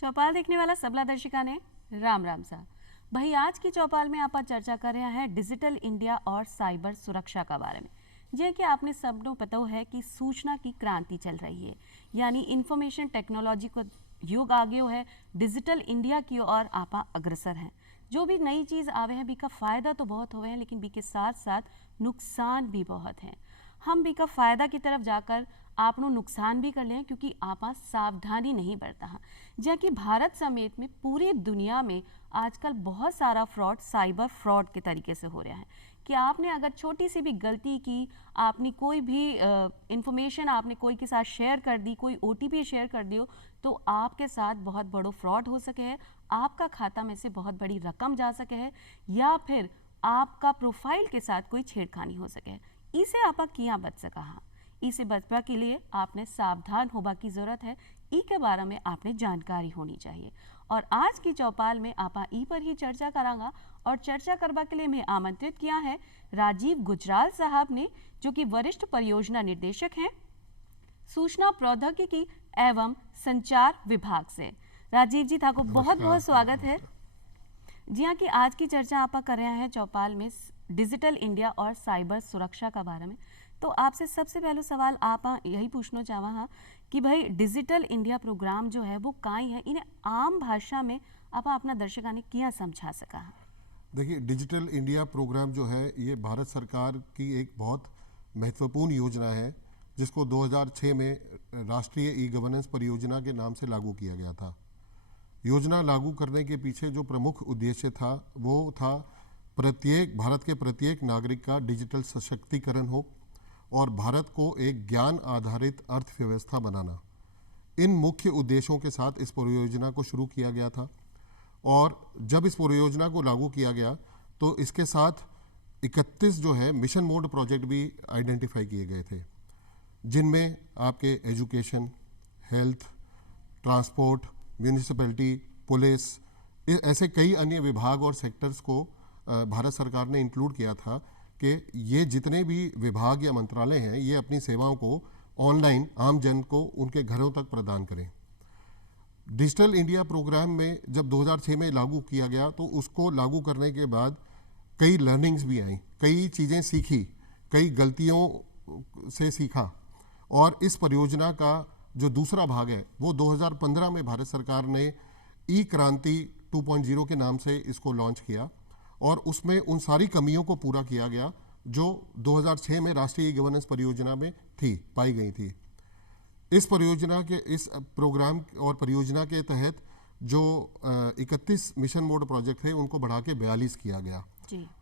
चौपाल देखने वाला सबला दर्शका ने राम राम सा भाई। आज की चौपाल में आप चर्चा कर रहे हैं डिजिटल इंडिया और साइबर सुरक्षा का बारे में। जे कि आपने सबको पता है कि सूचना की क्रांति चल रही है, यानी इंफॉर्मेशन टेक्नोलॉजी को युग आ गयो है। डिजिटल इंडिया की ओर आप अग्रसर हैं। जो भी नई चीज़ आवे हैं बीका फ़ायदा तो बहुत हुए हैं, लेकिन बीके साथ साथ नुकसान भी बहुत हैं। हम बीका फ़ायदा की तरफ जाकर आपनो नुकसान भी कर लें, क्योंकि आप सावधानी नहीं बरता हाँ। जै कि भारत समेत में पूरी दुनिया में आजकल बहुत सारा फ्रॉड साइबर फ्रॉड के तरीके से हो रहा है कि आपने अगर छोटी सी भी गलती की, आपने कोई भी इंफॉर्मेशन आपने कोई के साथ शेयर कर दी, कोई OTP शेयर कर दियो, तो आपके साथ बहुत बड़ो फ्रॉड हो सके है। आपका खाता में से बहुत बड़ी रकम जा सके है, या फिर आपका प्रोफाइल के साथ कोई छेड़खानी हो सके है। इसे आप किया बच सका हाँ। इसे बचवा के लिए आपने सावधान होबा की जरूरत है। ई के बारे में आपने जानकारी होनी चाहिए। और आज की चौपाल में आप ई पर ही चर्चा करांगा। और चर्चा करवा के लिए मैं आमंत्रित किया है राजीव गुजराल साहब ने, जो कि वरिष्ठ परियोजना निर्देशक हैं सूचना प्रौद्योगिकी एवं संचार विभाग से। राजीव जी था को बहुत बहुत स्वागत है। जी हाँ, कि आज की चर्चा आप कर रहे हैं चौपाल में डिजिटल इंडिया और साइबर सुरक्षा का बारे में। तो आपसे सबसे पहला सवाल आप यही पूछना चाहवा हाँ कि भाई डिजिटल इंडिया प्रोग्राम जो है वो काई है, इन्हें आम भाषा में आप अपना दर्शकों ने क्या समझा सका? देखिए, डिजिटल इंडिया प्रोग्राम जो है ये भारत सरकार की एक बहुत महत्वपूर्ण योजना है, जिसको 2006 में राष्ट्रीय ई गवर्नेंस परियोजना के नाम से लागू किया गया था। योजना लागू करने के पीछे जो प्रमुख उद्देश्य था वो था भारत के प्रत्येक नागरिक का डिजिटल सशक्तिकरण हो और भारत को एक ज्ञान आधारित अर्थव्यवस्था बनाना। इन मुख्य उद्देश्यों के साथ इस परियोजना को शुरू किया गया था। और जब इस परियोजना को लागू किया गया तो इसके साथ 31 जो है मिशन मोड प्रोजेक्ट भी आइडेंटिफाई किए गए थे, जिनमें आपके education, health, transport, municipality, police, ऐसे कई अन्य विभाग और सेक्टर्स को भारत सरकार ने इंक्लूड किया था कि ये जितने भी विभाग या मंत्रालय हैं ये अपनी सेवाओं को ऑनलाइन आम जन को उनके घरों तक प्रदान करें। डिजिटल इंडिया प्रोग्राम में जब 2006 में लागू किया गया तो उसको लागू करने के बाद कई लर्निंग्स भी आई, कई चीज़ें सीखी, कई गलतियों से सीखा। और इस परियोजना का जो दूसरा भाग है वो 2015 में भारत सरकार ने ई क्रांति 2.0 के नाम से इसको लॉन्च किया और उसमें उन सारी कमियों को पूरा किया गया जो 2006 में राष्ट्रीय ई गवर्नेंस परियोजना में पाई गई थी। इस परियोजना के इस प्रोग्राम और परियोजना के तहत जो 31 मिशन मोड प्रोजेक्ट थे उनको बढ़ा के 42 किया गया,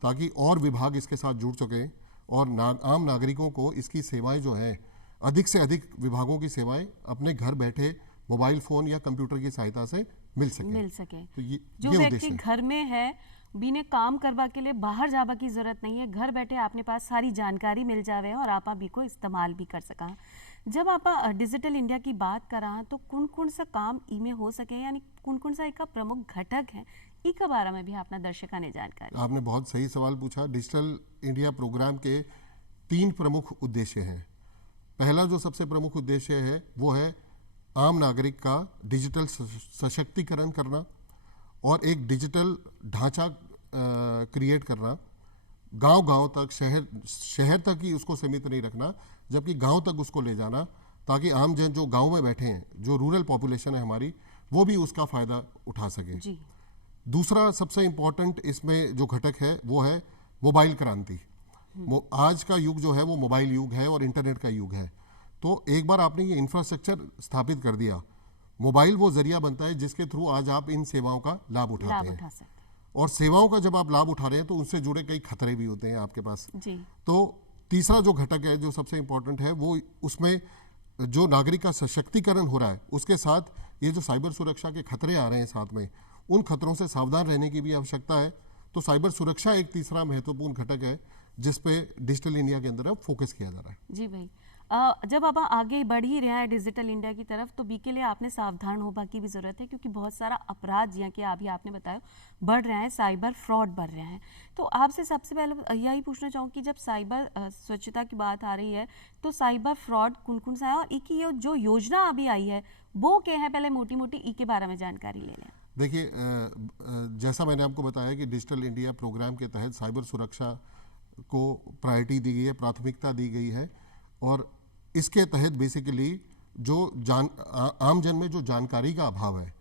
ताकि और विभाग इसके साथ जुड़ सकें और आम नागरिकों को इसकी सेवाएं जो हैं अधिक से अधिक विभागों की सेवाएं अपने घर बैठे मोबाइल फोन या कंप्यूटर की सहायता से मिल सके। तो जो व्यक्ति घर में है बीने काम करवा के लिए बाहर जावा की जरूरत नहीं है, घर बैठे आपने पास सारी जानकारी मिल जावे और आप भी को इस्तेमाल भी कर सका। जब आप डिजिटल इंडिया की बात करा तो कौन कौन सा काम इमें हो सके, यानी कौन कौन सा एक प्रमुख घटक है, इसके बारे में भी अपना दर्शकों ने जानकारी। आपने बहुत सही सवाल पूछा। डिजिटल इंडिया प्रोग्राम के 3 प्रमुख उद्देश्य हैं। पहला जो सबसे प्रमुख उद्देश्य है वो है आम नागरिक का डिजिटल सशक्तिकरण करना और एक डिजिटल ढांचा क्रिएट करना। गांव-गांव तक, शहर तक ही उसको सीमित नहीं रखना, जबकि गांव तक उसको ले जाना, ताकि आम जन जो गांव में बैठे हैं, जो रूरल पॉपुलेशन है हमारी, वो भी उसका फ़ायदा उठा सके। दूसरा सबसे इम्पोर्टेंट इसमें जो घटक है वो है मोबाइल क्रांति। आज का युग जो है वो मोबाइल युग है और इंटरनेट का युग है। तो एक बार आपने ये इंफ्रास्ट्रक्चर स्थापित कर दिया, मोबाइल वो जरिया बनता है जिसके थ्रू आज आप इन सेवाओं का लाभ उठाते हैं। और सेवाओं का जब आप लाभ उठा रहे हैं तो उनसे जुड़े कई खतरे भी होते हैं आपके पास जी। तो तीसरा जो घटक है जो सबसे इंपॉर्टेंट है वो उसमें जो नागरिक का सशक्तिकरण हो रहा है उसके साथ ये जो साइबर सुरक्षा के खतरे आ रहे हैं साथ में, उन खतरों से सावधान रहने की भी आवश्यकता है। तो साइबर सुरक्षा एक तीसरा महत्वपूर्ण घटक है जिस पे डिजिटल इंडिया के अंदर अब फोकस किया जा रहा है। जी भाई, जब आप आगे बढ़ ही रहे हैं डिजिटल इंडिया की तरफ, तो बी के लिए आपने सावधान होने की भी ज़रूरत है, क्योंकि बहुत सारा अपराध जिया कि अभी आपने बताया बढ़ रहे हैं, साइबर फ्रॉड बढ़ रहे हैं। तो आपसे सबसे पहले यही पूछना चाहूँ कि जब साइबर स्वच्छता की बात आ रही है, तो साइबर फ्रॉड कौन कौन सा है, और की जो योजना अभी आई है वो क्या है, पहले मोटी मोटी ई के बारे में जानकारी ले लें। देखिए, जैसा मैंने आपको बताया कि डिजिटल इंडिया प्रोग्राम के तहत साइबर सुरक्षा को प्रायोरिटी दी गई है, प्राथमिकता दी गई है। और इसके तहत बेसिकली जो आम जन में जो जानकारी का अभाव है,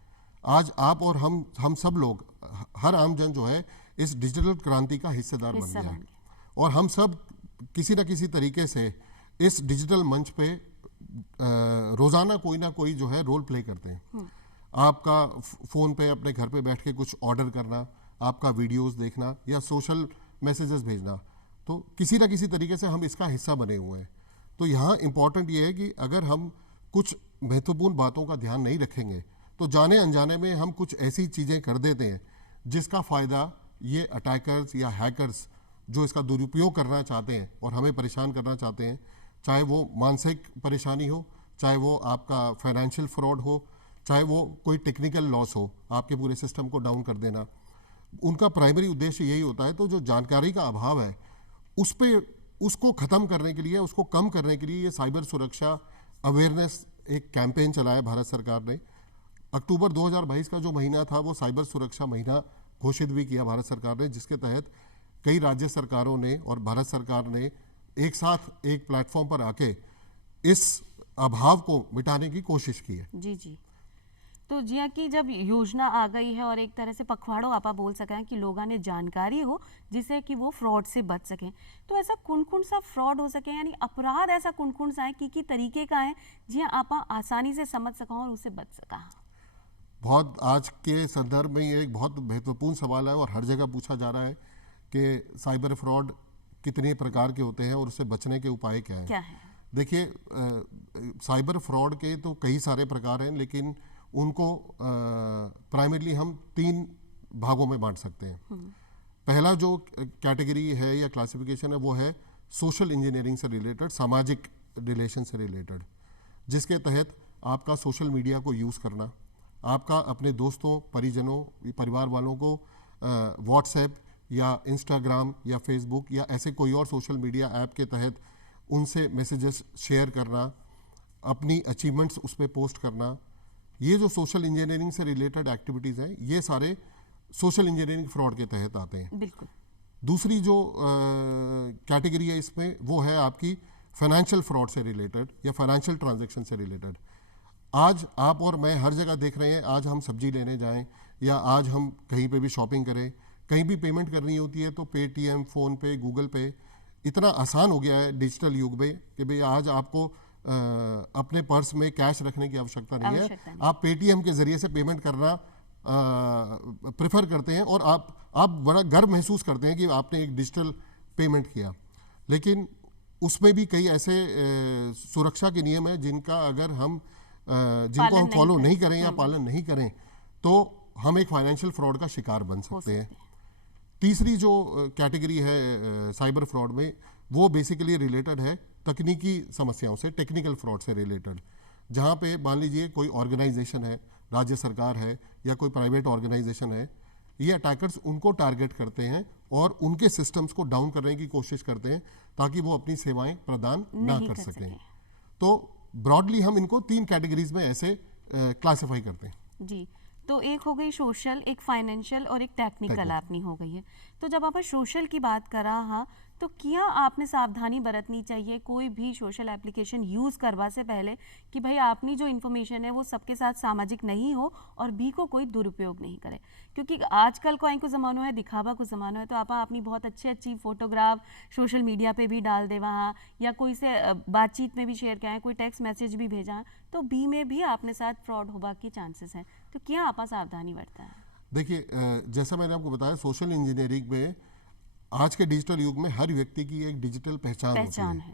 आज आप और हम सब लोग, हर आम जन जो है इस डिजिटल क्रांति का हिस्सेदार बन गया है, और हम सब किसी न किसी तरीके से इस डिजिटल मंच पे रोजाना कोई ना कोई जो है रोल प्ले करते हैं। आपका फोन पे अपने घर पे बैठ के कुछ ऑर्डर करना, आपका वीडियोस देखना या सोशल मैसेजेस भेजना, तो किसी ना किसी तरीके से हम इसका हिस्सा बने हुए हैं। तो यहाँ इम्पॉर्टेंट ये है कि अगर हम कुछ महत्वपूर्ण बातों का ध्यान नहीं रखेंगे तो जाने अनजाने में हम कुछ ऐसी चीज़ें कर देते हैं जिसका फ़ायदा ये अटैकर्स या हैकर्स जो इसका दुरुपयोग करना चाहते हैं और हमें परेशान करना चाहते हैं, चाहे वो मानसिक परेशानी हो, चाहे वो आपका फाइनेंशियल फ्रॉड हो, चाहे वो कोई टेक्निकल लॉस हो, आपके पूरे सिस्टम को डाउन कर देना, उनका प्राइमरी उद्देश्य यही होता है। तो जो जानकारी का अभाव है उसको ख़त्म करने के लिए, उसको कम करने के लिए ये साइबर सुरक्षा अवेयरनेस एक कैंपेन चलाया भारत सरकार ने। अक्टूबर 2022 का जो महीना था वो साइबर सुरक्षा महीना घोषित भी किया भारत सरकार ने, जिसके तहत कई राज्य सरकारों ने और भारत सरकार ने एक साथ एक प्लेटफॉर्म पर आके इस अभाव को मिटाने की कोशिश की है। जी जी। तो जिया कि जब योजना आ गई है और एक तरह से पखवाड़ों आपा बोल सकें कि लोगों ने जानकारी हो जिससे कि वो फ्रॉड से बच सकें, तो ऐसा कौन कौन सा फ्रॉड हो सके, यानी अपराध ऐसा कौन कौन सा है कि तरीके का है जिया आपा आसानी से समझ सका और उससे बच सका। बहुत आज के संदर्भ में ये एक बहुत महत्वपूर्ण सवाल है और हर जगह पूछा जा रहा है कि साइबर फ्रॉड कितने प्रकार के होते हैं और उससे बचने के उपाय क्या हैं। देखिए, साइबर फ्रॉड के तो कई सारे प्रकार हैं, लेकिन उनको प्राइमरली हम 3 भागों में बांट सकते हैं। पहला जो कैटेगरी है या क्लासिफिकेशन है वो है सोशल इंजीनियरिंग से रिलेटेड, सामाजिक रिलेशन से रिलेटेड, जिसके तहत आपका सोशल मीडिया को यूज़ करना, आपका अपने दोस्तों, परिजनों, परिवार वालों को व्हाट्सएप या इंस्टाग्राम या फेसबुक या ऐसे कोई और सोशल मीडिया ऐप के तहत उनसे मैसेजेस शेयर करना, अपनी अचीवमेंट्स उस पर पोस्ट करना, ये जो सोशल इंजीनियरिंग से रिलेटेड एक्टिविटीज़ हैं ये सारे सोशल इंजीनियरिंग फ्रॉड के तहत आते हैं। बिल्कुल। दूसरी जो कैटेगरी है इसमें वो है आपकी फाइनेंशियल फ्रॉड से रिलेटेड या फाइनेंशियल ट्रांजैक्शन से रिलेटेड। आज आप और मैं हर जगह देख रहे हैं, आज हम सब्जी लेने जाएं या आज हम कहीं पे भी शॉपिंग करें, कहीं भी पेमेंट करनी होती है तो पेटीएम, फ़ोन पे, गूगल पे इतना आसान हो गया है डिजिटल युग में कि भाई आज आपको अपने पर्स में कैश रखने की आवश्यकता नहीं है। आप पेटीएम के जरिए से पेमेंट करना प्रेफर करते हैं और आप बड़ा गर्व महसूस करते हैं कि आपने एक डिजिटल पेमेंट किया। लेकिन उसमें भी कई ऐसे सुरक्षा के नियम हैं जिनको हम फॉलो नहीं करें या पालन नहीं करें तो हम एक फाइनेंशियल फ्रॉड का शिकार बन सकते हैं। तीसरी जो कैटेगरी है साइबर फ्रॉड में, वो बेसिकली रिलेटेड है तकनीकी समस्याओं से, टेक्निकल फ्रॉड से रिलेटेड, जहाँ पे मान लीजिए कोई ऑर्गेनाइजेशन है, राज्य सरकार है या कोई प्राइवेट ऑर्गेनाइजेशन है, ये अटैकर्स उनको टारगेट करते हैं और उनके सिस्टम्स को डाउन करने की कोशिश करते हैं ताकि वो अपनी सेवाएं प्रदान ना कर सकें। तो ब्रॉडली हम इनको 3 कैटेगरीज में ऐसे क्लासिफाई करते हैं। जी, तो एक हो गई सोशल, एक फाइनेंशियल और एक टेक्निकल आपनी हो गई है। तो जब आप सोशल की बात कर रहा हाँ, तो क्या आपने सावधानी बरतनी चाहिए कोई भी सोशल एप्लीकेशन यूज़ करवा से पहले कि भाई आपनी जो इन्फॉर्मेशन है वो सबके साथ सामाजिक नहीं हो और भी को कोई दुरुपयोग नहीं करे, क्योंकि आजकल को ज़माना है, दिखावा को ज़माना है, तो आप अपनी बहुत अच्छी फोटोग्राफ सोशल मीडिया पे भी डाल दे वहाँ या कोई से बातचीत में भी शेयर करें, कोई टेक्स्ट मैसेज भी भेजा तो बी में भी आपने साथ फ्रॉड होगा के चांसेस हैं। तो क्या आप सावधानी बरता है? देखिए, जैसा मैंने आपको बताया, सोशल इंजीनियरिंग में आज के डिजिटल युग में हर व्यक्ति की एक डिजिटल पहचान होती है।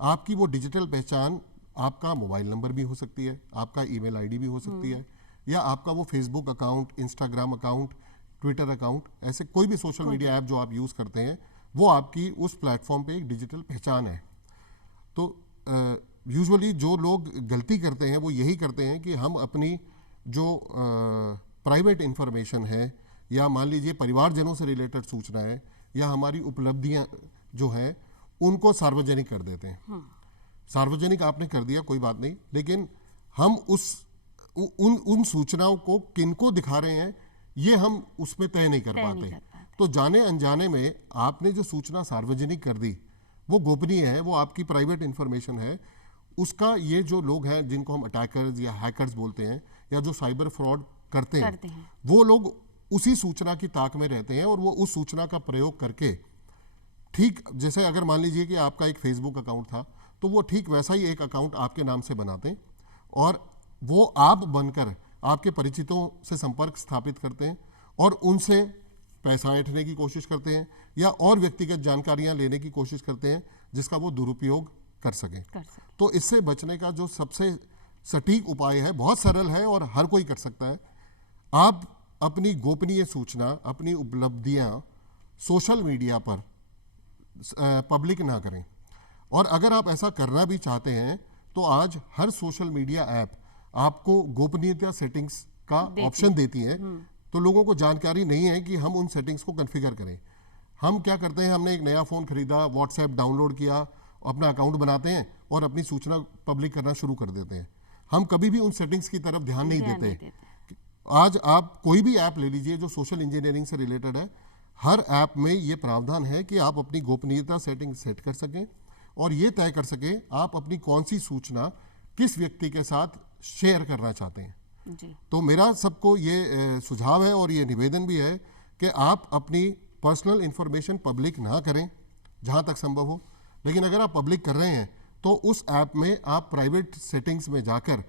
आपकी वो डिजिटल पहचान आपका मोबाइल नंबर भी हो सकती है, आपका ईमेल आईडी भी हो सकती है, या आपका वो Facebook account, Instagram account, Twitter account, ऐसे कोई भी सोशल मीडिया ऐप जो आप यूज़ करते हैं वो आपकी उस प्लेटफॉर्म पे एक डिजिटल पहचान है। तो यूजुअली जो लोग गलती करते हैं वो यही करते हैं कि हम अपनी जो प्राइवेट इंफॉर्मेशन है, या मान लीजिए परिवारजनों से रिलेटेड सूचना है, या हमारी उपलब्धियां जो हैं उनको सार्वजनिक कर देते हैं। सार्वजनिक आपने कर दिया, कोई बात नहीं, लेकिन हम उन सूचनाओं को किनको दिखा रहे हैं ये हम उसमें तय नहीं कर पाते। तो जाने अनजाने में आपने जो सूचना सार्वजनिक कर दी वो गोपनीय है, वो आपकी प्राइवेट इंफॉर्मेशन है। उसका ये जो लोग हैं जिनको हम अटैकर्स या हैकर्स बोलते हैं, या जो साइबर फ्रॉड करते हैं, वो लोग उसी सूचना की ताक में रहते हैं और वो उस सूचना का प्रयोग करके, ठीक जैसे अगर मान लीजिए कि आपका एक फेसबुक अकाउंट था, तो वो ठीक वैसा ही एक अकाउंट आपके नाम से बनाते हैं और वो आप बनकर आपके परिचितों से संपर्क स्थापित करते हैं और उनसे पैसा ऐंठने की कोशिश करते हैं या और व्यक्तिगत जानकारियां लेने की कोशिश करते हैं जिसका वो दुरुपयोग कर सकें। तो इससे बचने का जो सबसे सटीक उपाय है, बहुत सरल है और हर कोई कर सकता है। आप अपनी गोपनीय सूचना, अपनी उपलब्धियां सोशल मीडिया पर पब्लिक ना करें। और अगर आप ऐसा करना भी चाहते हैं तो आज हर सोशल मीडिया ऐप आपको गोपनीयता सेटिंग्स का ऑप्शन देती है। तो लोगों को जानकारी नहीं है कि हम उन सेटिंग्स को कॉन्फ़िगर करें। हम क्या करते हैं, हमने एक नया फ़ोन खरीदा, व्हाट्सएप डाउनलोड किया, अपना अकाउंट बनाते हैं और अपनी सूचना पब्लिक करना शुरू कर देते हैं। हम कभी भी उन सेटिंग्स की तरफ ध्यान नहीं देते। आज आप कोई भी ऐप ले लीजिए जो सोशल इंजीनियरिंग से रिलेटेड है, हर ऐप में ये प्रावधान है कि आप अपनी गोपनीयता सेटिंग सेट कर सकें और ये तय कर सकें आप अपनी कौन सी सूचना किस व्यक्ति के साथ शेयर करना चाहते हैं जी। तो मेरा सबको ये सुझाव है और ये निवेदन भी है कि आप अपनी पर्सनल इंफॉर्मेशन पब्लिक ना करें जहाँ तक संभव हो, लेकिन अगर आप पब्लिक कर रहे हैं तो उस ऐप में आप प्राइवेट सेटिंग्स में जाकर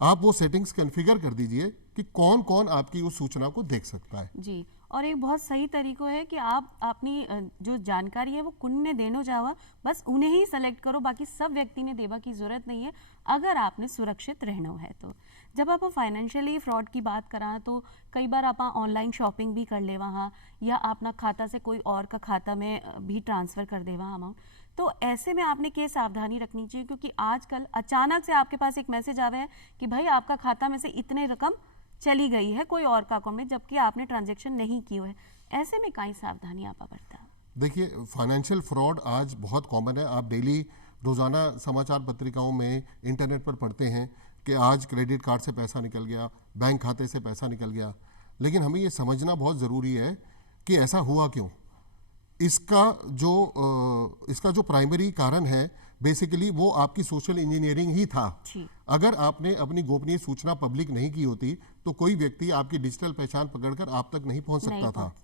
आप वो सेटिंग्स कॉन्फ़िगर कर दीजिए कि कौन कौन आपकी उस सूचना को देख सकता है जी। और एक बहुत सही तरीका है कि आप अपनी जो जानकारी है वो कुन्ने देनो जावा, बस उन्हें ही सेलेक्ट करो, बाकी सब व्यक्ति ने देवा की जरूरत नहीं है अगर आपने सुरक्षित रहना है। तो जब आप फाइनेंशियली फ्रॉड की बात करा तो कई बार आप ऑनलाइन शॉपिंग भी कर ले वहाँ, या अपना खाता से कोई और का खाता में भी ट्रांसफ़र कर दे वहाँ अमाउंट। तो ऐसे में आपने क्या सावधानी रखनी चाहिए, क्योंकि आजकल अचानक से आपके पास एक मैसेज आवे है कि भाई आपका खाता में से इतने रकम चली गई है कोई और का अकाउंट में, जबकि आपने ट्रांजैक्शन नहीं की है। ऐसे में कई सावधानी आप बरता? देखिए, फाइनेंशियल फ्रॉड आज बहुत कॉमन है। आप डेली रोज़ाना समाचार पत्रिकाओं में, इंटरनेट पर पढ़ते हैं कि आज क्रेडिट कार्ड से पैसा निकल गया, बैंक खाते से पैसा निकल गया। लेकिन हमें ये समझना बहुत ज़रूरी है कि ऐसा हुआ क्यों। इसका जो प्राइमरी कारण है बेसिकली वो आपकी सोशल इंजीनियरिंग ही था। अगर आपने अपनी गोपनीय सूचना पब्लिक नहीं की होती तो कोई व्यक्ति आपकी डिजिटल पहचान पकड़कर आप तक नहीं पहुंच सकता था।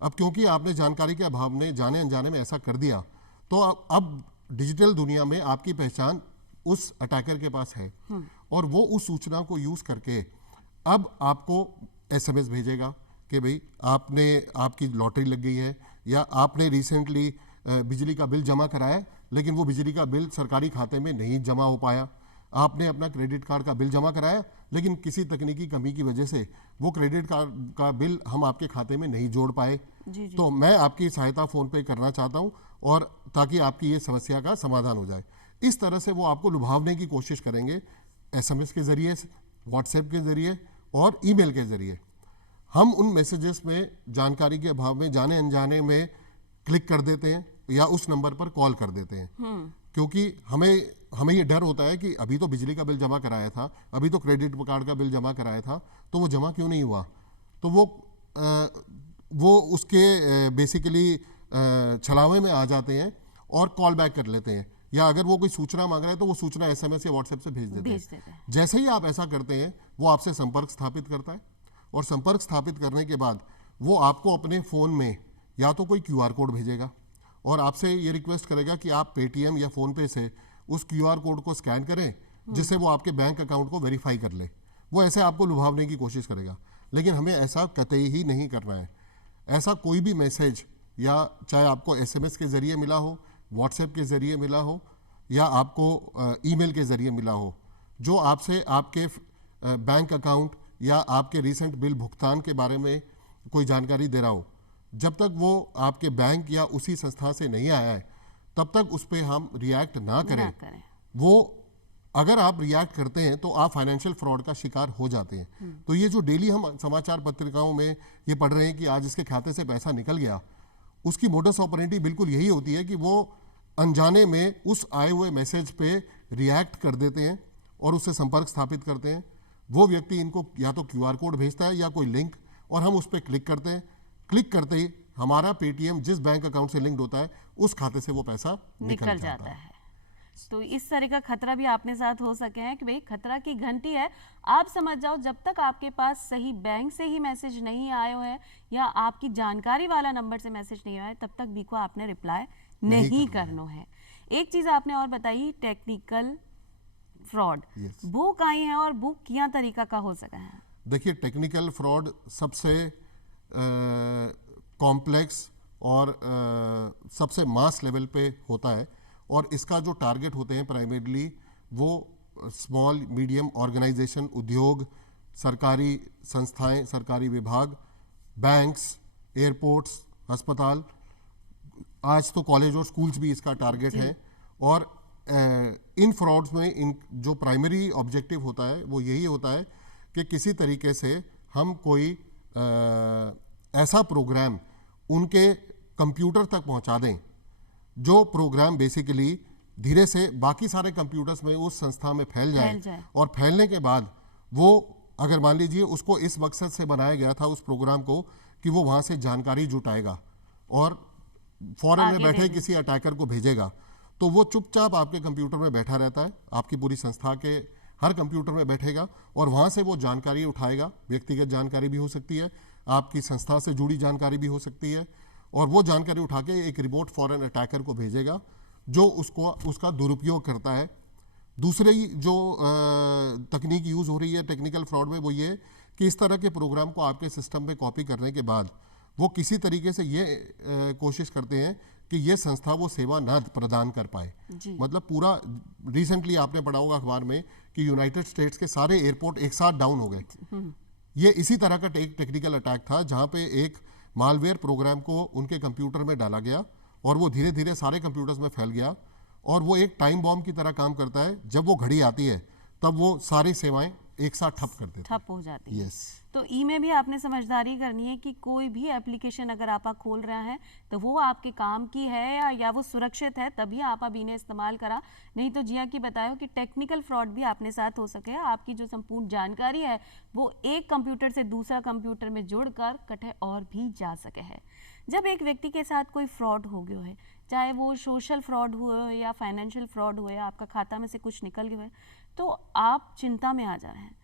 अब क्योंकि आपने जानकारी के अभाव में जाने अनजाने में ऐसा कर दिया, तो अब डिजिटल दुनिया में आपकी पहचान उस अटैकर के पास है और वो उस सूचना को यूज करके अब आपको SMS भेजेगा कि भाई आपकी लॉटरी लग गई है, या आपने रिसेंटली बिजली का बिल जमा कराया लेकिन वो बिजली का बिल सरकारी खाते में नहीं जमा हो पाया, आपने अपना क्रेडिट कार्ड का बिल जमा कराया लेकिन किसी तकनीकी कमी की वजह से वो क्रेडिट कार्ड का बिल हम आपके खाते में नहीं जोड़ पाए। जी। तो मैं आपकी सहायता फ़ोन पे करना चाहता हूँ और ताकि आपकी ये समस्या का समाधान हो जाए। इस तरह से वो आपको लुभावने की कोशिश करेंगे, SMS के ज़रिए, व्हाट्सएप के ज़रिए और ईमेल के ज़रिए। हम उन मैसेजेस में जानकारी के अभाव में जाने अनजाने में क्लिक कर देते हैं या उस नंबर पर कॉल कर देते हैं, क्योंकि हमें ये डर होता है कि अभी तो बिजली का बिल जमा कराया था, अभी तो क्रेडिट कार्ड का बिल जमा कराया था, तो वो जमा क्यों नहीं हुआ। तो वो उसके बेसिकली छलावे में आ जाते हैं और कॉल बैक कर लेते हैं, या अगर वो कोई सूचना मांग रहा है तो वो सूचना SMS या व्हाट्सएप से भेज देते हैं। जैसे ही आप ऐसा करते हैं वो आपसे संपर्क स्थापित करता है और संपर्क स्थापित करने के बाद वो आपको अपने फ़ोन में या तो कोई QR कोड भेजेगा और आपसे ये रिक्वेस्ट करेगा कि आप पेटीएम या फ़ोनपे से उस QR कोड को स्कैन करें जिससे वो आपके बैंक अकाउंट को वेरीफाई कर ले। वो ऐसे आपको लुभावने की कोशिश करेगा, लेकिन हमें ऐसा कतई ही नहीं करना है। ऐसा कोई भी मैसेज, या चाहे आपको SMS के ज़रिए मिला हो, व्हाट्सएप के ज़रिए मिला हो या आपको ईमेल के ज़रिए मिला हो, जो आपसे आपके बैंक अकाउंट या आपके रिसेंट बिल भुगतान के बारे में कोई जानकारी दे रहा हो, जब तक वो आपके बैंक या उसी संस्था से नहीं आया है तब तक उस पर हम रिएक्ट ना करें। वो अगर आप रिएक्ट करते हैं तो आप फाइनेंशियल फ्रॉड का शिकार हो जाते हैं। तो ये जो डेली हम समाचार पत्रिकाओं में ये पढ़ रहे हैं कि आज इसके खाते से पैसा निकल गया, उसकी मोडस ऑपरेंडी बिल्कुल यही होती है कि वो अनजाने में उस आए हुए मैसेज पे रिएक्ट कर देते हैं और उससे संपर्क स्थापित करते हैं। वो व्यक्ति इनको या तो क्यूआर कोड भेजता है या कोई लिंक, और हम उस पर क्लिक करते हैं। क्लिक करते ही हमारा पेटीएम जिस बैंक अकाउंट से लिंक्ड होता है उस खाते से वो पैसा निकल जाता है। तो इस तरह का खतरा भी आपने साथ हो सके हैं कि भाई खतरा की घंटी है, आप समझ जाओ जब तक आपके पास सही बैंक से ही मैसेज नहीं आए हुए हैं या आपकी जानकारी वाला नंबर से मैसेज नहीं आया है, तब तक भी को आपने रिप्लाई नहीं करना है। एक चीज आपने और बताई, टेक्निकल फ्रॉड, वो कहीं है और वो क्या तरीका का हो सका है? देखिए, टेक्निकल फ्रॉड सबसे कॉम्प्लेक्स और सबसे मास लेवल पे होता है, और इसका जो टारगेट होते हैं प्राइमरीली वो स्मॉल मीडियम ऑर्गेनाइजेशन, उद्योग, सरकारी संस्थाएं, सरकारी विभाग, बैंक्स, एयरपोर्ट्स, अस्पताल, आज तो कॉलेज और स्कूल्स भी इसका टारगेट है। और इन फ्रॉड्स में इन जो प्राइमरी ऑब्जेक्टिव होता है वो यही होता है कि किसी तरीके से हम कोई ऐसा प्रोग्राम उनके कंप्यूटर तक पहुंचा दें जो प्रोग्राम बेसिकली धीरे से बाकी सारे कंप्यूटर्स में उस संस्था में फैल जाए और फैलने के बाद वो, अगर मान लीजिए उसको इस मकसद से बनाया गया था उस प्रोग्राम को कि वो वहाँ से जानकारी जुटाएगा और फॉरेन में बैठे किसी अटैकर को भेजेगा, तो वो चुपचाप आपके कंप्यूटर में बैठा रहता है, आपकी पूरी संस्था के हर कंप्यूटर में बैठेगा और वहाँ से वो जानकारी उठाएगा। व्यक्तिगत जानकारी भी हो सकती है, आपकी संस्था से जुड़ी जानकारी भी हो सकती है, और वो जानकारी उठा के एक रिमोट फॉरेन अटैकर को भेजेगा जो उसका दुरुपयोग करता है। दूसरी जो तकनीक यूज़ हो रही है टेक्निकल फ्रॉड में वो ये कि इस तरह के प्रोग्राम को आपके सिस्टम में कॉपी करने के बाद वो किसी तरीके से ये कोशिश करते हैं कि ये संस्था वो सेवा न प्रदान कर पाए। मतलब पूरा रिसेंटली आपने पढ़ा होगा अखबार में कि यूनाइटेड स्टेट्स के सारे एयरपोर्ट एक साथ डाउन हो गए। ये इसी तरह का टेक्निकल अटैक था जहाँ पे एक मालवेयर प्रोग्राम को उनके कंप्यूटर में डाला गया और वो धीरे धीरे सारे कंप्यूटर्स में फैल गया, और वो एक टाइम बॉम्ब की तरह काम करता है। जब वो घड़ी आती है तब वो सारी सेवाएं एक साथ ठप हो जाती है। तो ई में भी आपने समझदारी करनी है कि कोई भी एप्लीकेशन अगर आप खोल रहे हैं तो वो आपके काम की है या वो सुरक्षित है, तभी आप इन्हें इस्तेमाल करा। नहीं तो जिया की बताया कि टेक्निकल फ्रॉड भी आपने साथ हो सके, आपकी जो संपूर्ण जानकारी है वो एक कंप्यूटर से दूसरा कंप्यूटर में जुड़कर कटे और भी जा सके है। जब एक व्यक्ति के साथ कोई फ्रॉड हो गया है, चाहे वो सोशल फ्रॉड हुआ हो या फाइनेंशियल फ्रॉड हुआ है, आपका खाता में से कुछ निकल गया है, तो आप चिंता में आ जा रहे हैं।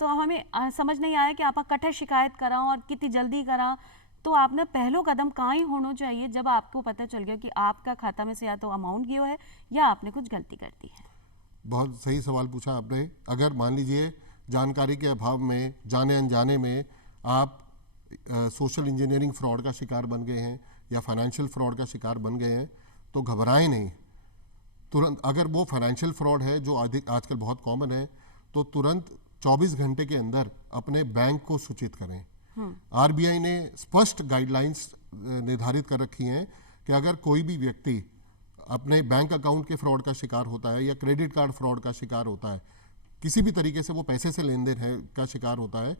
तो हमें समझ नहीं आया कि आप कटे शिकायत करा और कितनी जल्दी करा, तो आपने पहलो कदम कहाँ ही होना चाहिए जब आपको पता चल गया कि आपका खाता में से या तो अमाउंट गया है या आपने कुछ गलती कर दी है? बहुत सही सवाल पूछा आपने। अगर मान लीजिए जानकारी के अभाव में, जाने अनजाने में आप सोशल इंजीनियरिंग फ्रॉड का शिकार बन गए हैं या फाइनेंशियल फ्रॉड का शिकार बन गए हैं, तो घबराएं नहीं। तुरंत, अगर वो फाइनेंशियल फ्रॉड है जो आजकल बहुत कॉमन है, तो तुरंत 24 घंटे के अंदर अपने बैंक को सूचित करें। आरबीआई ने स्पष्ट गाइडलाइंस निर्धारित कर रखी हैं कि अगर कोई भी व्यक्ति अपने बैंक अकाउंट के फ्रॉड का शिकार होता है या क्रेडिट कार्ड फ्रॉड का शिकार होता है, किसी भी तरीके से वो पैसे से लेन देन का शिकार होता है,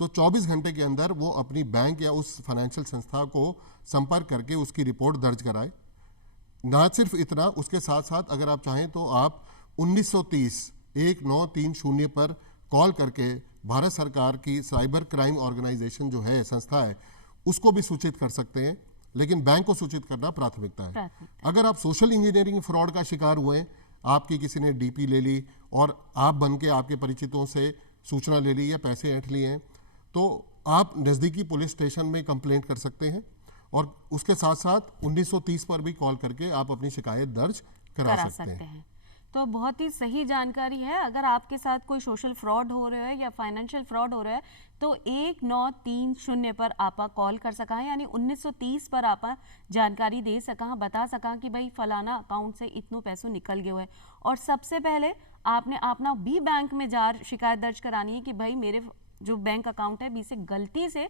तो 24 घंटे के अंदर वो अपनी बैंक या उस फाइनेंशियल संस्था को संपर्क करके उसकी रिपोर्ट दर्ज कराए। ना सिर्फ इतना, उसके साथ साथ अगर आप चाहें तो आप 1930 पर कॉल करके भारत सरकार की साइबर क्राइम ऑर्गेनाइजेशन जो है, संस्था है, उसको भी सूचित कर सकते हैं, लेकिन बैंक को सूचित करना प्राथमिकता है। अगर आप सोशल इंजीनियरिंग फ्रॉड का शिकार हुए, आपकी किसी ने डीपी ले ली और आप बन के आपके परिचितों से सूचना ले ली या पैसे ऐंठ लिए हैं, तो आप नज़दीकी पुलिस स्टेशन में कंप्लेंट कर सकते हैं और उसके साथ साथ 1930 पर भी कॉल करके आप अपनी शिकायत दर्ज करा सकते हैं। तो बहुत ही सही जानकारी है। अगर आपके साथ कोई सोशल फ्रॉड हो रहा है या फाइनेंशियल फ्रॉड हो रहा है तो 1930 पर आप कॉल कर सका है, यानी 1930 पर आप जानकारी दे सका, बता सका कि भाई फलाना अकाउंट से इतनों पैसों निकल गए हुए। और सबसे पहले आपने अपना बी बैंक में जा शिकायत दर्ज करानी है कि भाई मेरे जो बैंक अकाउंट है बी से गलती से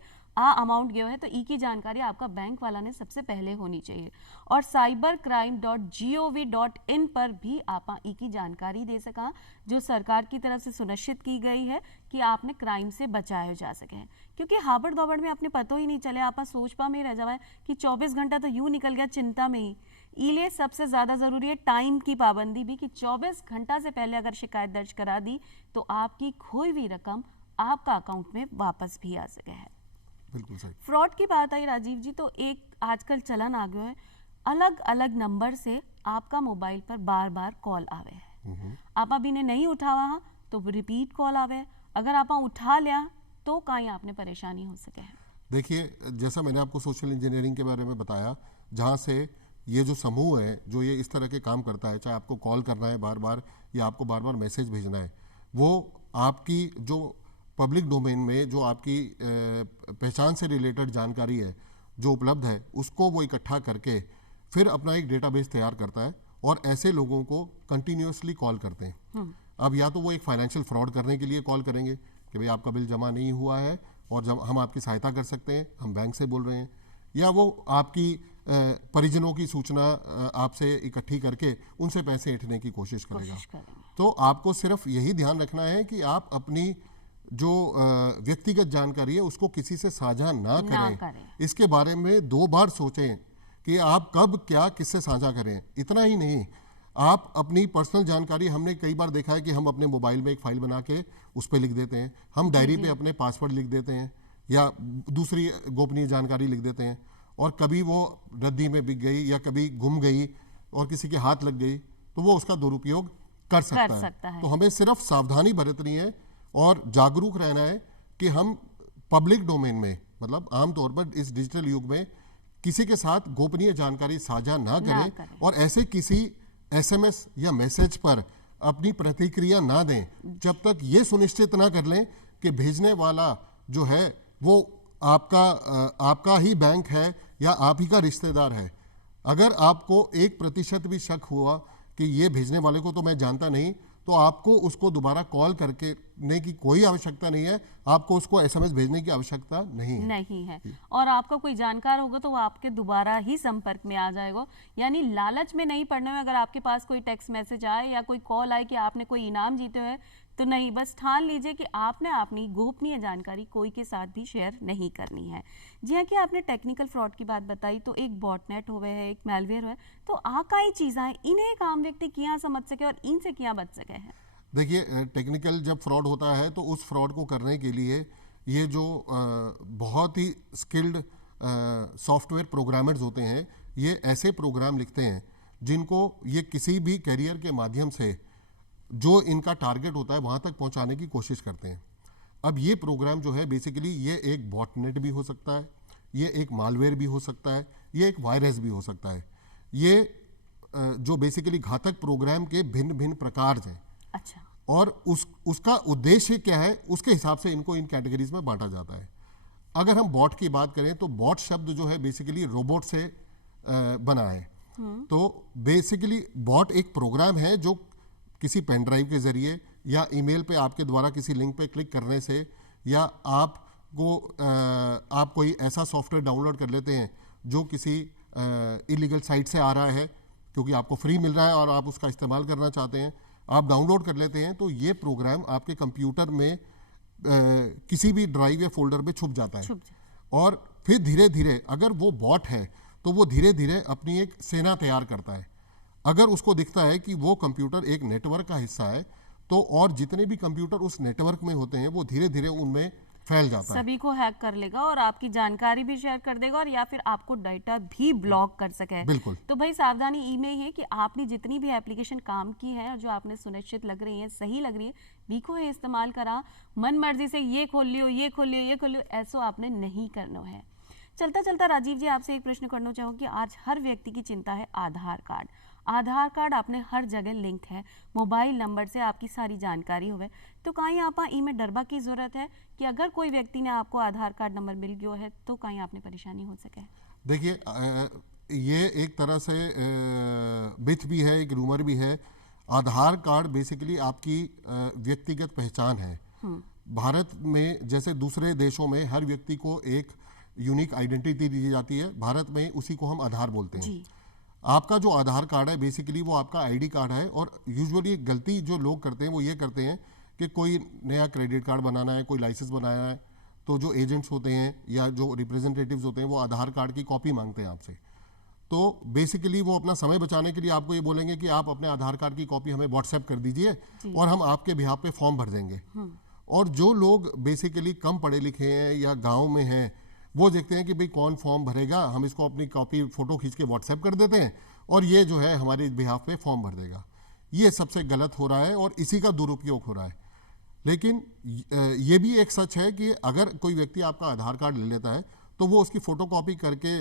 अमाउंट गयो है तो ई की जानकारी आपका बैंक वाला ने सबसे पहले होनी चाहिए। और cybercrime.gov.in पर भी आप ई की जानकारी दे सका, जो सरकार की तरफ से सुनिश्चित की गई है कि आपने क्राइम से बचाए जा सके। क्योंकि हाबड़ दौबड़ में अपने पतो ही नहीं चले, आप सोचपा में रह जाए कि 24 घंटा तो यूं निकल गया चिंता में ही। इले सबसे ज़्यादा ज़रूरी है टाइम की पाबंदी भी, कि 24 घंटा से पहले अगर शिकायत दर्ज करा दी तो आपकी खोई हुई रकम आपका अकाउंट में वापस भी आ सके है। बिल्कुल सही। फ्रॉड की बात आई राजीव जी, तो एक आजकल चलन आ गया है, अलग अलग नंबर से आपका मोबाइल पर बार बार कॉल आवे है। आप अभी ने नहीं उठावा तो रिपीट कॉल आवे, अगर आप उठा लिया तो कहीं आपने परेशानी हो सके है। देखिए, जैसा मैंने आपको सोशल इंजीनियरिंग के बारे में बताया, जहाँ से ये जो समूह है जो ये इस तरह के काम करता है, चाहे आपको कॉल करना है बार बार या आपको बार बार मैसेज भेजना है, वो आपकी जो पब्लिक डोमेन में जो आपकी पहचान से रिलेटेड जानकारी है जो उपलब्ध है, उसको वो इकट्ठा करके फिर अपना एक डेटाबेस तैयार करता है और ऐसे लोगों को कंटिन्यूअसली कॉल करते हैं। अब या तो वो एक फाइनेंशियल फ्रॉड करने के लिए कॉल करेंगे कि भाई आपका बिल जमा नहीं हुआ है और जब हम आपकी सहायता कर सकते हैं, हम बैंक से बोल रहे हैं, या वो आपकी परिजनों की सूचना आपसे इकट्ठी करके उनसे पैसे ऐंठने की कोशिश करेगा। तो आपको सिर्फ यही ध्यान रखना है कि आप अपनी जो व्यक्तिगत जानकारी है उसको किसी से साझा ना करें। इसके बारे में 2 बार सोचें कि आप कब क्या किससे साझा करें। इतना ही नहीं, आप अपनी पर्सनल जानकारी, हमने कई बार देखा है कि हम अपने मोबाइल में एक फाइल बना के उस पर लिख देते हैं, हम डायरी पे अपने पासवर्ड लिख देते हैं या दूसरी गोपनीय जानकारी लिख देते हैं, और कभी वो रद्दी में बिक गई या कभी गुम गई और किसी के हाथ लग गई तो वो उसका दुरुपयोग कर सकता है। तो हमें सिर्फ सावधानी बरतनी है और जागरूक रहना है कि हम पब्लिक डोमेन में, मतलब आमतौर पर इस डिजिटल युग में किसी के साथ गोपनीय जानकारी साझा ना करें और ऐसे किसी SMS या मैसेज पर अपनी प्रतिक्रिया ना दें जब तक ये सुनिश्चित ना कर लें कि भेजने वाला जो है वो आपका ही बैंक है या आप ही का रिश्तेदार है। अगर आपको 1% भी शक हुआ कि ये भेजने वाले को तो मैं जानता नहीं, तो आपको उसको दोबारा कॉल करके ने की कोई आवश्यकता नहीं है, आपको उसको SMS भेजने की आवश्यकता नहीं है। और आपका कोई जानकार होगा तो वो आपके दोबारा ही संपर्क में आ जाएगा। यानी लालच में नहीं पड़ने में, अगर आपके पास कोई टेक्स्ट मैसेज आए या कोई कॉल आए कि आपने कोई इनाम जीते हुए, तो नहीं, बस ठान लीजिए कि आपने अपनी गोपनीय जानकारी कोई के साथ भी शेयर नहीं करनी है। जी हाँ, कि आपने टेक्निकल फ्रॉड की बात बताई, तो एक बॉटनेट हुए है, एक मेलवेयर हुआ है, तो आकाई चीज़ें हैं, इन्हें एक आम व्यक्ति किया समझ सके और इनसे क्या बच सके हैं। देखिए, टेक्निकल जब फ्रॉड होता है तो उस फ्रॉड को करने के लिए ये जो बहुत ही स्किल्ड सॉफ्टवेयर प्रोग्रामर्स होते हैं, ये ऐसे प्रोग्राम लिखते हैं जिनको ये किसी भी कैरियर के माध्यम से जो इनका टारगेट होता है वहाँ तक पहुँचाने की कोशिश करते हैं। अब ये प्रोग्राम जो है बेसिकली ये एक बॉटनेट भी हो सकता है, ये एक मालवेयर भी हो सकता है, ये एक वायरस भी हो सकता है। ये जो बेसिकली घातक प्रोग्राम के भिन्न भिन्न प्रकार हैं। अच्छा। और उसका उद्देश्य क्या है, उसके हिसाब से इनको इन कैटेगरीज में बांटा जाता है। अगर हम बॉट की बात करें तो बॉट शब्द जो है बेसिकली रोबोट से बना है। तो बेसिकली बॉट एक प्रोग्राम है जो किसी पेन ड्राइव के जरिए या ईमेल पे आपके द्वारा किसी लिंक पे क्लिक करने से, या आप कोई ऐसा सॉफ्टवेयर डाउनलोड कर लेते हैं जो किसी इलीगल साइट से आ रहा है, क्योंकि आपको फ्री मिल रहा है और आप उसका इस्तेमाल करना चाहते हैं, आप डाउनलोड कर लेते हैं, तो ये प्रोग्राम आपके कंप्यूटर में किसी भी ड्राइव या फोल्डर में छुप जाता है। और फिर धीरे धीरे, अगर वो बॉट है तो वो धीरे धीरे अपनी एक सेना तैयार करता है। अगर उसको दिखता है कि वो कंप्यूटर एक नेटवर्क का हिस्सा है, तो और जितने भी कंप्यूटर उस नेटवर्क में होते हैं वो धीरे धीरे उनमें फैल जाता है, सभी को हैक कर लेगा और आपकी जानकारी भी शेयर कर देगा और या फिर आपको डाटा भी ब्लॉक कर सके। बिल्कुल। तो भाई सावधानी इमें है कि आपने जितनी भी एप्लीकेशन काम की है और जो आपने सुनिश्चित लग रही है, सही लग रही है, बीको है इस्तेमाल करा, मन मर्जी से ये खोल लियो, ये खोल लियो, ये खोल लियो, ऐसा आपने नहीं करना है। चलता चलता राजीव जी आपसे एक प्रश्न करना चाहूँ कि आज हर व्यक्ति की चिंता है आधार कार्ड। आधार कार्ड आपने हर जगह लिंक है, मोबाइल नंबर से आपकी सारी जानकारी होवे, तो कहीं आप में डरबा की जरूरत है कि अगर कोई व्यक्ति ने आपको आधार कार्ड नंबर मिल गया है तो कहीं आपने परेशानी हो सके। देखिए, ये एक तरह से मिथ भी है, एक रूमर भी है। आधार कार्ड बेसिकली आपकी व्यक्तिगत पहचान है। भारत में जैसे दूसरे देशों में हर व्यक्ति को एक यूनिक आइडेंटिटी दी जाती है। भारत में उसी को हम आधार बोलते हैं। जी। आपका जो आधार कार्ड है बेसिकली वो आपका आईडी कार्ड है। और यूजुअली गलती जो लोग करते हैं वो ये करते हैं कि कोई नया क्रेडिट कार्ड बनाना है, कोई लाइसेंस बनाना है, तो जो एजेंट्स होते हैं या जो रिप्रेजेंटेटिव्स होते हैं वो आधार कार्ड की कॉपी मांगते हैं आपसे। तो बेसिकली वो अपना समय बचाने के लिए आपको ये बोलेंगे कि आप अपने आधार कार्ड की कॉपी हमें व्हाट्सएप कर दीजिए और हम आपके बिहाफ पे फॉर्म भर देंगे। और जो लोग बेसिकली कम पढ़े लिखे हैं या गांव में हैं वो देखते हैं कि भाई कौन फॉर्म भरेगा, हम इसको अपनी कॉपी फोटो खींच के व्हाट्सएप कर देते हैं और ये जो है हमारे बिहाफ पे फॉर्म भर देगा। ये सबसे गलत हो रहा है और इसी का दुरुपयोग हो रहा है। लेकिन ये भी एक सच है कि अगर कोई व्यक्ति आपका आधार कार्ड ले लेता है तो वो उसकी फोटोकॉपी करके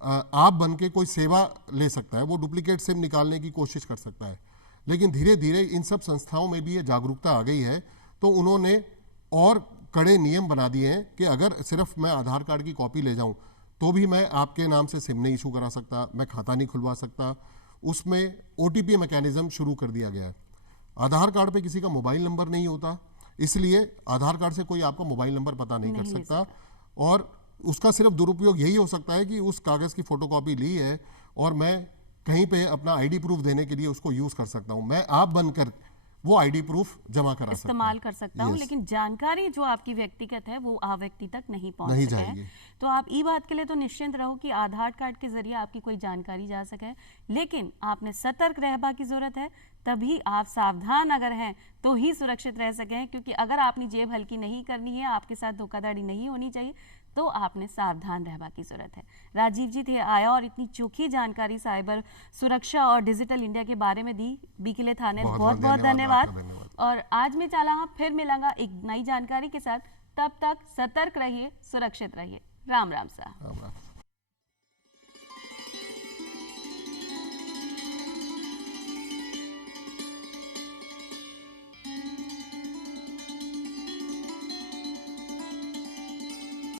आप बन के कोई सेवा ले सकता है, वो डुप्लीकेट सिम निकालने की कोशिश कर सकता है। लेकिन धीरे धीरे इन सब संस्थाओं में भी ये जागरूकता आ गई है, तो उन्होंने और कड़े नियम बना दिए हैं कि अगर सिर्फ मैं आधार कार्ड की कॉपी ले जाऊं तो भी मैं आपके नाम से सिम नहीं इशू करा सकता, मैं खाता नहीं खुलवा सकता। उसमें ओटीपी मैकेनिज्म शुरू कर दिया गया है। आधार कार्ड पे किसी का मोबाइल नंबर नहीं होता, इसलिए आधार कार्ड से कोई आपका मोबाइल नंबर पता नहीं कर सकता। और उसका सिर्फ दुरुपयोग यही हो सकता है कि उस कागज़ की फोटोकॉपी ली है और मैं कहीं पे अपना आईडी प्रूफ देने के लिए उसको यूज़ कर सकता हूँ। मैं आप बनकर वो आईडी प्रूफ जमा करा सकता हूँ, इस्तेमाल कर सकता हूँ। Yes. लेकिन जानकारी जो आपकी व्यक्तिगत है वो आ व्यक्ति तक नहीं पहुंच नहीं सके है। जाएगी। तो आप ई बात के लिए तो निश्चिंत रहो कि आधार कार्ड के जरिए आपकी कोई जानकारी जा सके, लेकिन आपने सतर्क रहबा की जरूरत है। तभी आप सावधान अगर हैं तो ही सुरक्षित रह सकें, क्योंकि अगर आपने जेब हल्की नहीं करनी है, आपके साथ धोखाधड़ी नहीं होनी चाहिए, तो आपने सावधान रहने की जरूरत है। राजीव जी थे आया और इतनी चोखी जानकारी साइबर सुरक्षा और डिजिटल इंडिया के बारे में दी। बी के लिए थाने बहुत बहुत धन्यवाद। और आज मैं चला हाँ फिर मिलांगा एक नई जानकारी के साथ। तब तक सतर्क रहिए, सुरक्षित रहिए। राम राम सा।